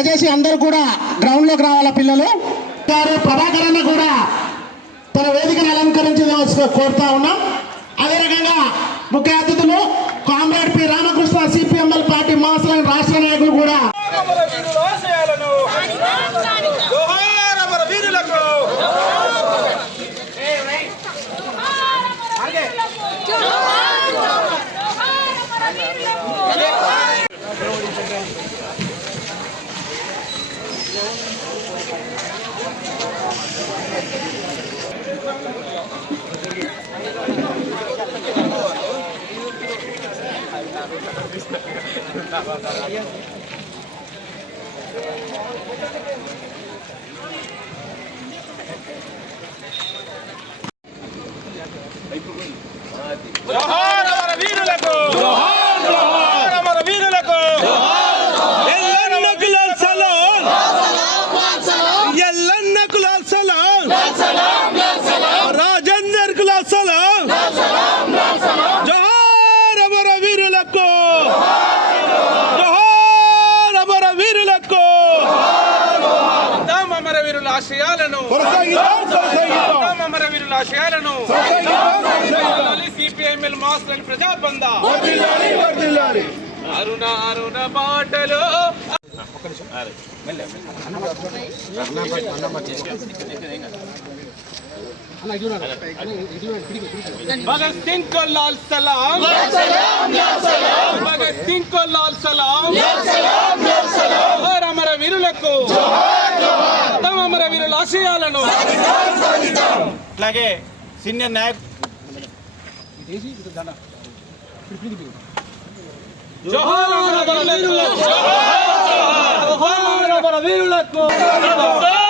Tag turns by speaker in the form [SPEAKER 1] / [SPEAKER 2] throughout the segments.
[SPEAKER 1] దయచేసి అందరూ కూడా గ్రౌండ్లోకి రావాలా పిల్లలు? గారు ప్రభాకర్ అన్న కూడా తన వేదికను అలంకరించవలసి కోరుతా ఉన్నాం. అదే రకంగా ముఖ్య అతిథులు comrade P Ramakrishna CPML party మాసలైన రాష్ట్ర నాయకులు కూడా
[SPEAKER 2] అమర వీరుల ఆశయాలను జోహార్ అమర వీరులకు జోహార్ అమర వీరులకు జోహార్ అమర వీరులకు ఎల్లన్న కులాల్ సలాం ఎల్లన్న కులాల్ సలాం రాజేందర్ కులాల్ సలాం జోహార్ అమర వీరులకు జోహార్ అమర వీరులకు దామ అమర వీరుల ఆశయాలను దామ అమర వీరుల ఆశయాలను సిపిఐఎంఎల్ మాస్టర్ ప్రజాబంద అరుణ అరుణ బాటలో भगत सिंह को लाल सलाम भगत सिंह को लाल सलाम और అమర వీరులకు తమ అమర వీరుల ఆశయాలను
[SPEAKER 3] అట్లాగే సీనియర్ నాయక్
[SPEAKER 2] జోహార్ అమర వీరులకు జోహార్ అమర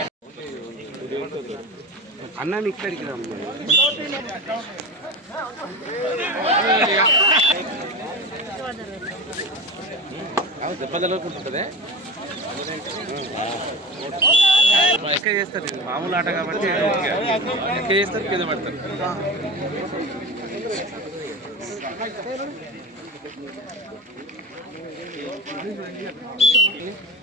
[SPEAKER 4] దెబ్బతలుకుంటుంది ఎక్క చేస్తారు ఇది మామూలు ఆట కాబట్టి ఎక్క చేస్తారు కింద పడతారు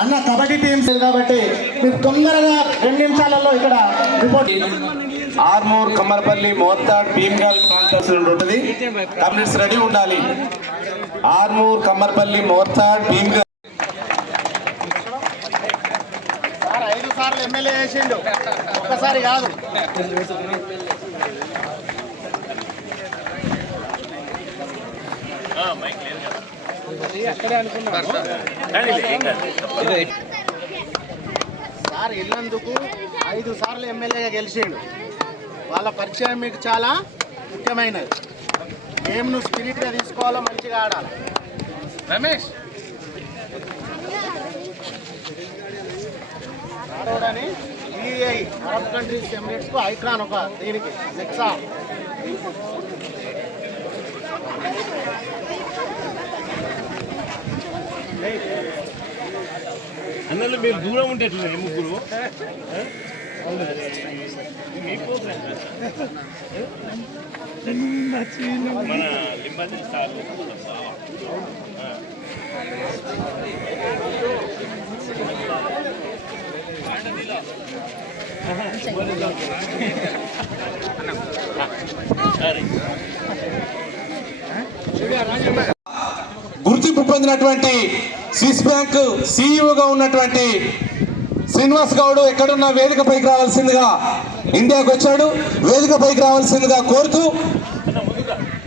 [SPEAKER 1] అన్న కబడ్డీ టీమ్స్ కాబట్టి మీరు తొందరగా రెండు నిమిషాలలో ఇక్కడ రిపోర్ట్
[SPEAKER 5] ఆర్మూర్ కమ్మరపల్లి మోత్తాడ్ భీమ్గల్ ప్రాంతాల్సి ఉంటుంది. కమ్యూనిట్స్ రెడీ ఉండాలి. ఆర్మూర్ కమ్మరపల్లి మోత్తాడ్ భీమ్గల్
[SPEAKER 1] ఐదు సార్లు ఎమ్మెల్యే చేసిండు. ఒక్కసారి కాదు.
[SPEAKER 6] సార్ వెళ్ళినందుకు ఐదు సార్లు ఎమ్మెల్యేగా గెలిచాడు. వాళ్ళ పరిచయం మీకు చాలా ముఖ్యమైనది. గేమ్ను స్పిరిట్గా తీసుకోవాలో మంచిగా ఆడాలి.
[SPEAKER 4] రమేష్.
[SPEAKER 6] ఆడోడని ఈఐ అరబ్ కంట్రీస్ ఎమిరేట్స్కు ఐక్రాన్ ఒక దీనికి నెక్సా
[SPEAKER 7] అన్నలు మీరు దూరం ఉంటే ఎట్లా ముగ్గురు? మన లింబాజీ సార్
[SPEAKER 5] గుర్తింపు పొందినటువంటి స్విస్ బ్యాంక్ సిఇఓగా ఉన్నటువంటి శ్రీనివాస్ గౌడ్ ఎక్కడున్న వేదిక పైకి రావాల్సిందిగా ఇండియాకు వచ్చాడు. వేదిక పైకి రావాల్సిందిగా కోరుతూ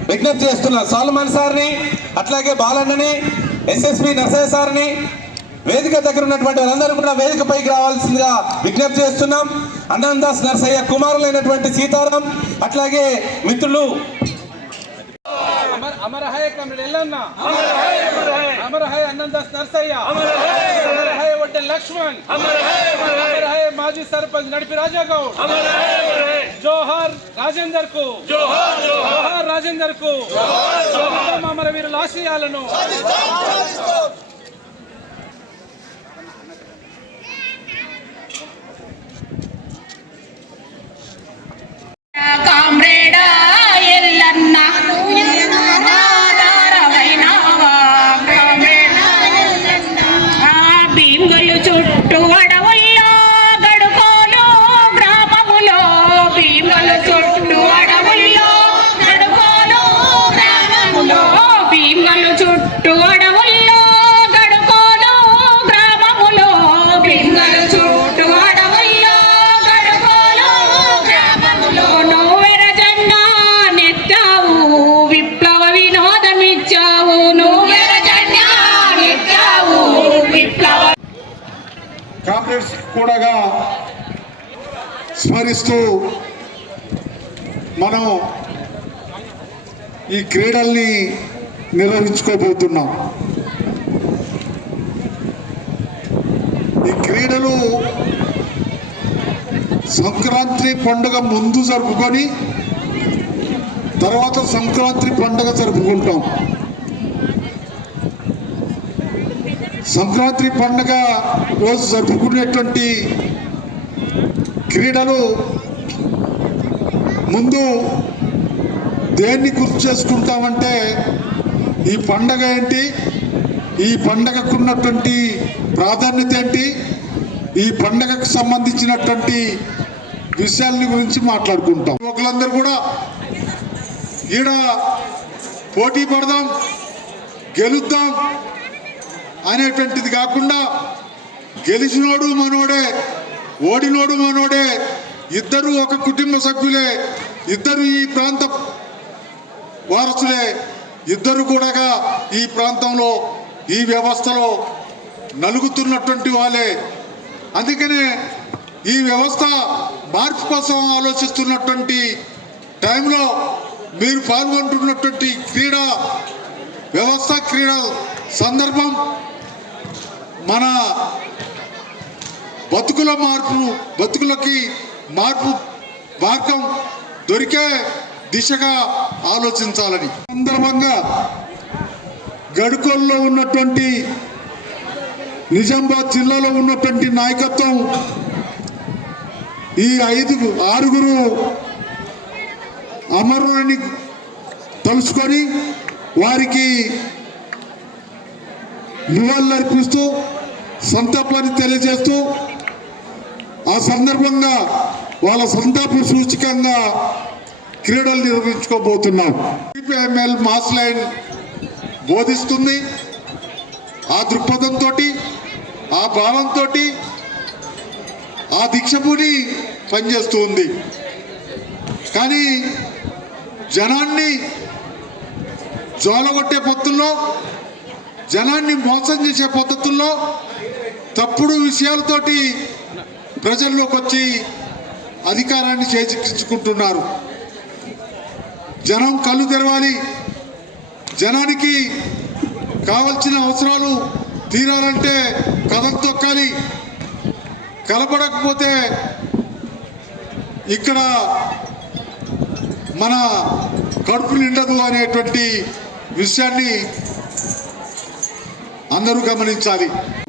[SPEAKER 5] విజ్ఞప్తి చేస్తున్నా సాల్మాన్ సార్ని అట్లాగే బాలన్నని ఎస్ఎస్పి నర్సయ్య సార్ని వేదిక దగ్గర ఉన్నటువంటి వాళ్ళందరూ కూడా వేదిక పైకి రావాల్సిందిగా విజ్ఞప్తి చేస్తున్నాం. అనందాస్ నర్సయ్య కుమారులైనటువంటి సీతారాం అట్లాగే మిత్రులు
[SPEAKER 2] అమర్ అమర హయ కమల్ ఎల్లన్న అమర హయ అనందాస్ నర్సయ్య. అమర హయ వడ్డే లక్ష్మణ్. అమర హయ మాజీ సర్పంచ్ నడిపి రాజా గౌడ్ జోహార్ రాజేందర్కు జోహార్. రాజేందర్కు అమర వీరుల ఆశయాలను
[SPEAKER 8] కామ్రేడా
[SPEAKER 9] కామ్రేడ్స్ కూడా స్మరిస్తూ మనం ఈ క్రీడల్ని నిర్వహించుకోబోతున్నాం. ఈ క్రీడలు సంక్రాంతి పండుగ ముందు జరుపుకొని తర్వాత సంక్రాంతి పండుగ జరుపుకుంటాం. సంక్రాంతి పండుగ రోజు జరుపుకునేటువంటి క్రీడలు ముందు దేన్ని గుర్తు చేసుకుంటామంటే ఈ పండగ ఏంటి? ఈ పండగకున్నటువంటి ప్రాధాన్యత ఏంటి? ఈ పండగకు సంబంధించినటువంటి విషయాలని గురించి మాట్లాడుకుంటాం. ఒకళ్ళందరూ కూడా ఈడ పోటీ పడదాం గెలుద్దాం అనేటువంటిది కాకుండా గెలిచినోడు మనోడే ఓడినోడు మనోడే ఇద్దరు ఒక కుటుంబ సభ్యులే ఇద్దరు ఈ ప్రాంత వారసులే ఇద్దరు కూడా ఈ ప్రాంతంలో ఈ వ్యవస్థలో నలుగుతున్నటువంటి వాళ్ళే. అందుకనే ఈ వ్యవస్థ మార్పు కోసం ఆలోచిస్తున్నటువంటి టైంలో మీరు పాల్గొంటున్నటువంటి క్రీడా వ్యవస్థ క్రీడా సందర్భం మన బతుకుల మార్పు బతుకులకి మార్పు మార్గం దొరికే దిశగా ఆలోచించాలని. సందర్భంగా గడుకోల్లో ఉన్నటువంటి నిజామాబాద్ జిల్లాలో ఉన్నటువంటి నాయకత్వం ఈ ఐదు ఆరుగురు అమరులని తలుచుకొని వారికి నివాళులర్పిస్తూ సంతాపాన్ని తెలియజేస్తూ ఆ సందర్భంగా వాళ్ళ సంతాప సూచికంగా క్రీడలు నిర్వహించుకోబోతున్నాం. సిపిఎంఎల్ మాస్ లైన్ బోధిస్తుంది. ఆ దృక్పథంతో ఆ భావంతో ఆ దీక్షపుని పనిచేస్తూ ఉంది. కానీ జనాన్ని జోలగొట్టే పొత్తుల్లో జనాన్ని మోసం చేసే పద్ధతుల్లో తప్పుడు విషయాలతోటి ప్రజల్లోకి వచ్చి అధికారాన్ని చేజిక్కించుకుంటున్నారు. జనం కళ్ళు తెరవాలి. జనానికి కావలసిన అవసరాలు తీరాలంటే కథలు తొక్కాలి. కలపడకపోతే ఇక్కడ మన కడుపు నిండదు అనేటువంటి విషయాన్ని అందరూ గమనించాలి.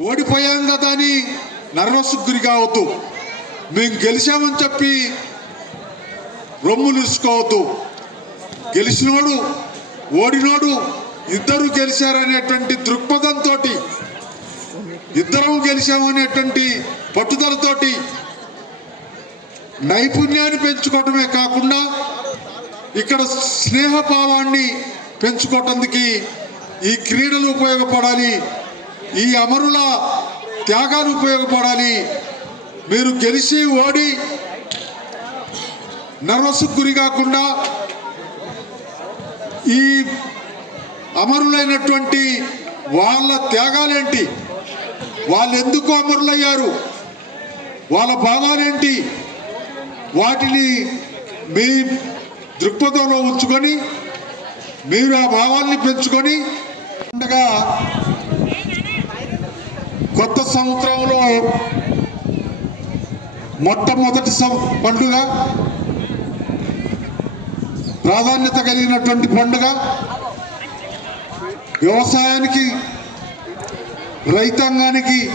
[SPEAKER 9] ఓడిపోయాం కదా అని నర్వస్ గురి కావద్దు మేము గెలిచామని చెప్పి రొమ్ములు ఇసుకోవద్దు గెలిచినోడు ఓడినోడు ఇద్దరు గెలిచారనేటువంటి దృక్పథంతో ఇద్దరం గెలిచాము అనేటువంటి పట్టుదలతోటి నైపుణ్యాన్ని పెంచుకోవటమే కాకుండా ఇక్కడ స్నేహభావాన్ని పెంచుకోవటానికి ఈ క్రీడలు ఉపయోగపడాలి. ఈ అమరుల త్యాగాలు ఉపయోగపడాలి. మీరు గెలిచి ఓడి నర్వస్ గురి కాకుండా ఈ అమరులైనటువంటి వాళ్ళ త్యాగాలేంటి? వాళ్ళు ఎందుకు అమరులయ్యారు? వాళ్ళ భావాలేంటి వాటిని మీ దృక్పథంలో ఉంచుకొని మీరు ఆ భావాల్ని పెంచుకొని ఉండగా కొత్త సంవత్సరంలో మొట్టమొదటి సం- పండుగ ప్రాధాన్యత కలిగినటువంటి పండుగ. వ్యవసాయానికి రైతాంగానికి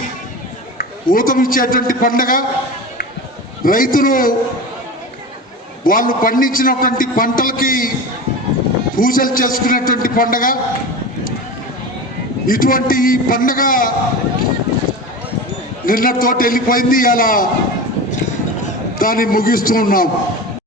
[SPEAKER 9] ఊతమిచ్చేటువంటి పండుగ. రైతులు వాళ్ళు పండించినటువంటి పంటలకి పూజలు చేసుకునేటువంటి పండుగ. ఇటువంటి ఈ పండగ నిన్నటితోటి వెళ్ళిపోయింది. అలా దాన్ని ముగిస్తూ ఉన్నాం.